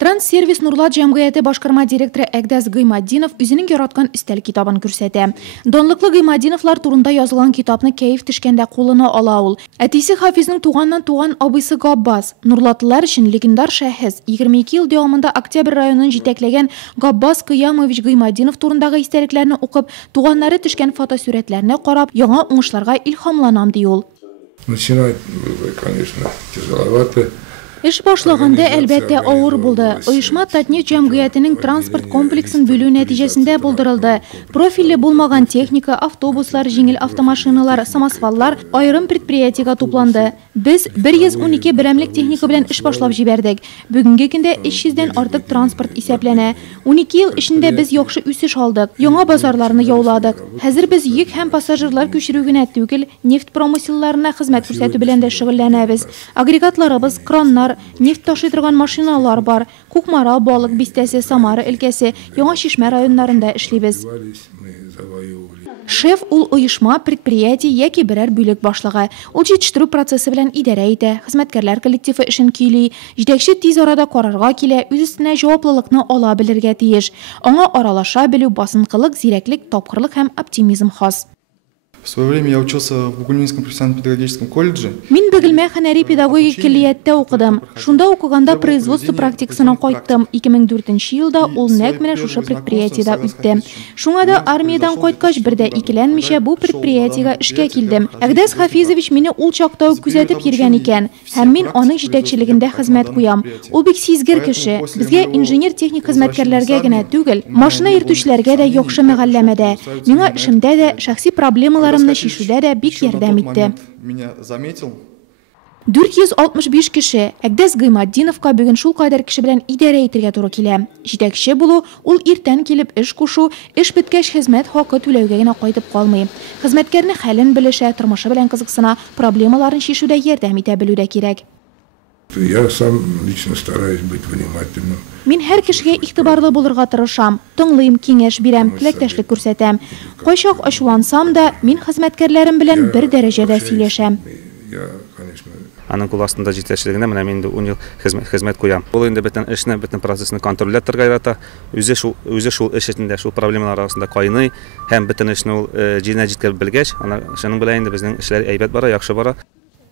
Транссервис Нурлат җәмгыяте башкарма директоры Әгдәс Гыймаддинов үзенең яраткан өстәл китабын күрсәтә. Данлыклы Гыймаддиновлар турында язылган китапны кәеф төшкәндә кулына ала ул. Әтисе Хафизның туганнан-туган абыйсы Габбас. Нурлатлылар өчен легендар шәхес. 22 ел дәвамында Октябрь районын җитәкләгән Габбас Кыямович Гыймаддинов турындагы истәлекләрне укып, туганнары төшкән фотосурәтләрне карап, яңа уңышларга илһамланам ди ул. Начинать было, конечно, тяжеловато. Эш башлаганда әлбәттә авыр булды. Оешма Татнефть җәмгыятенең транспорт комплексын бүлү нәтиҗәсендә булдырылды. Профильле булмаган техника, автобуслар, җиңел автомашиналар, самосваллар аерым предприятиегә тупланды. Без 112 берәмлек техника белән эш башлап җибәрдек. Бүгенге көндә 300дән артык транспорт исәпләнә. 12 ел эчендә без яхшы үсеш алдык. Яңа базарларны яуладык. Хәзер без йөк һәм пассажирлар күчерү генә түгел, нефть промыслларына хезмәт күрсәтү белән дә шөгыльләнәбез. Агрегатларыбыз, краннар, нефть ташый торган машиналар бар. Кукмара, Балык бистәсе, Самара өлкәсе, Яңа Шишмә районнарында эшлибез. Шеф ул оешма, предприятие яки берәр бүлек башлыгы. Ул җитештерү процессы белән идарә итә, хезмәткәрләр коллективы эшен көйли, җитәкче тиз арада карарга килә, үз өстенә җаваплылыкны ала белергә тиеш. Аңа аралаша белү, басынкылык, зирәклек, тапкырлык һәм оптимизм хас. В свое время я учился в Бугульминском профессионально-педагогическом колледже. Мин Бөгелмә һөнәри педагогик киллияттә укыдым. Шунда укыганда производство практикасына кайттым. 2004 елда ул нәкъ менә шушы предприятиедә үтте. Шуңа да армиядан кайткач бер дә икеләнмичә бу предприятиегә эшкә килдем. Әгдәс Хафизович мине ул чакта ук күзәтеп йөргән икән. Һәм мин аның җитәкчелегендә хезмәт куям. Ул бик сизгер кеше. Безгә инженер-техник хезмәткәрләргә генә түгел, машина йөртүчеләргә дә яхшы мәгъләмәдә. Миңа эшемдә дә, шәхси проблемалар шишүдә дә бик ярдәм итте. 465 кеше. Әгдәс Гыймаддиновка бүген шул кадәр кеше белән идарә итәргә туры килә. Җитәкче булу, ул иртән килеп эш кушу, эш беткәч хезмәт хакы түләүгә генә кайтып калмый. Хезмәткәрне хәлен белешә, тормышы белән кызыксына, проблемаларын шишүдә ярдәм итә белү дә кирәк. Я сам лично стараюсь быть внимательным. Мин һәр кешегә игътибарлы булырга тырышам, тыңлыйм, киңәш бирәм, теләктәшлек күрсәтәм. Кайчак ачулансам да, мин хезмәткәрләрем белән бер дәрәҗәдә сөйләшәм. Аның кул астында җитәкчелегендә менә мин инде 10 ел хезмәт куям. Ул инде бөтен эшне, бөтен процессны контрольләп торырга ярата. Үзе шул эш эчендә, шул проблемалар арасында кайный һәм бөтен эшне ул җиңә җиткереп белгәч, шуның белән инде безнең эшләр әйбәт бара, яхшы бара.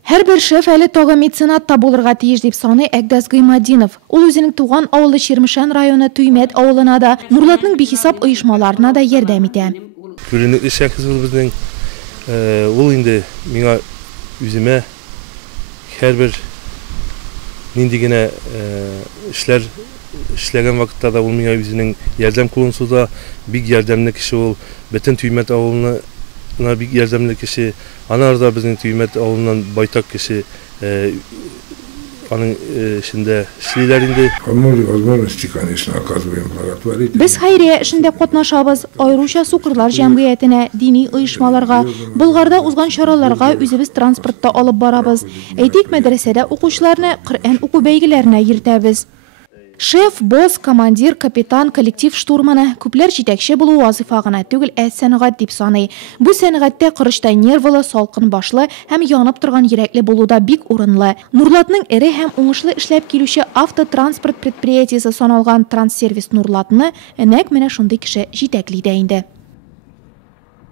Һәрбер шеф әле тагы меценатта булырга тиеш дип саный Әгдәс Гыймаддинов. Ул үзенең туган авылы Чирмешән районы Туймәт авылына да, Нурлатның бихисап оешмаларына да ярдәм итә. Күренекле шәхес ул безнең. Ул инде миңа үземә һәрбер нинди генә эшләр эшләгән вакытта да ул миңа үзенең ярдәм кулын суза, бик ярдәмле кеше ул. Бөтен Туймәт авылына бик ярдәмле кеше. Анарда безнең Туймәт авылыннан байтак кеше аның эшендә эшлиләр инде. Без хәйрия эшендә катнашабыз, аеруча Сукырлар җәмгыятенә, дини оешмаларга, Болгарда узган чараларга үзебез транспортта алып барабыз. Әйтик, мәдрәсәдә укучыларны Коръән уку бәйгеләренә йөртәбез. Шеф, босс, командир, капитан, коллектив штурманы күпләр җитәкче булу вазифа гына түгел, сәнгать дип саный. Бу сәнгатьтә корыштай нервлы, салкын башлы һәм янып торган йөрәкле булуда бик урынлы. Нурлатның эре һәм уңышлы эшләп килүче автотранспорт предприятиесе саналган Транссервис Нурлатны нәкъ менә шундый кеше җитәкли дә инде.